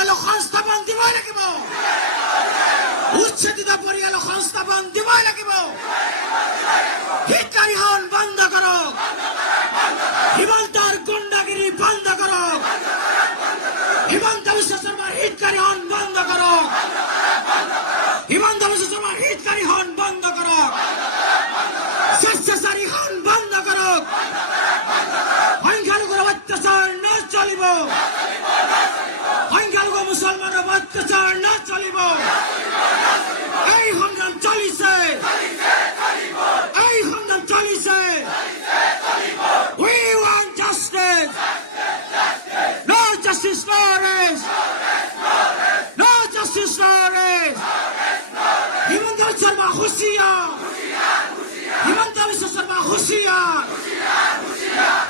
পৰিয়ালক সংস্থাপন দিবই লাগিব। উচ্ছেদিত পৰিয়ালক সংস্থাপন দিবই লাগিব। হিটকাৰীখন বন্ধ কৰক। হিমন্তৰ গুণ্ডাগিৰি বন্ধ কৰক। হিমন্ত বিশ্ব শৰ্মাৰ হিটকাৰীখন বন্ধ কৰক। হিমন্ত বিশ্ব শৰ্মাৰ হিটকাৰীখন বন্ধ কৰক। স্বেচ্ছাচাৰীখন বন্ধ কৰক। সংখ্যালঘুৰ অত্যাচাৰ নচলিব। সংখ্যালঘু মুছলমানৰ অত্যাচাৰ নচলিব। এই সংগ্ৰাম চলিছে। এই সংগ্ৰাম চলিছে। We want justice. No justice, no arrest. No justice, no arrest. Himanta বিশ্ব শৰ্মা হুঁচিয়াৰ। হিমন্ত বিশ্ব শৰ্মা হুঁচিয়াৰ।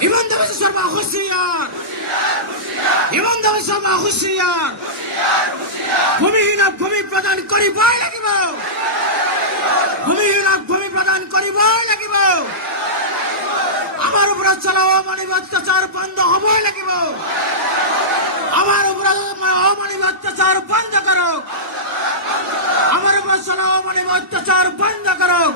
হিমন্ত বিশ্ব শৰ্মা হুঁচিয়াৰ। হিমন্ত বিশ্ব শৰ্মা হুঁচিয়াৰ। ভূমিহীনক ভূমি প্ৰদান কৰিবই লাগিব। ভূমিহীনক ভূমি প্ৰদান কৰিবই লাগিব। আমাৰ ওপৰত চলা অমানৱিক অত্যাচাৰ বন্ধ হ'বই লাগিব। আমাৰ ওপৰত অমানৱিক অত্যাচাৰ বন্ধ কৰক। আমাৰ ওপৰত চলা অমানৱিক অত্যাচাৰ বন্ধ কৰক।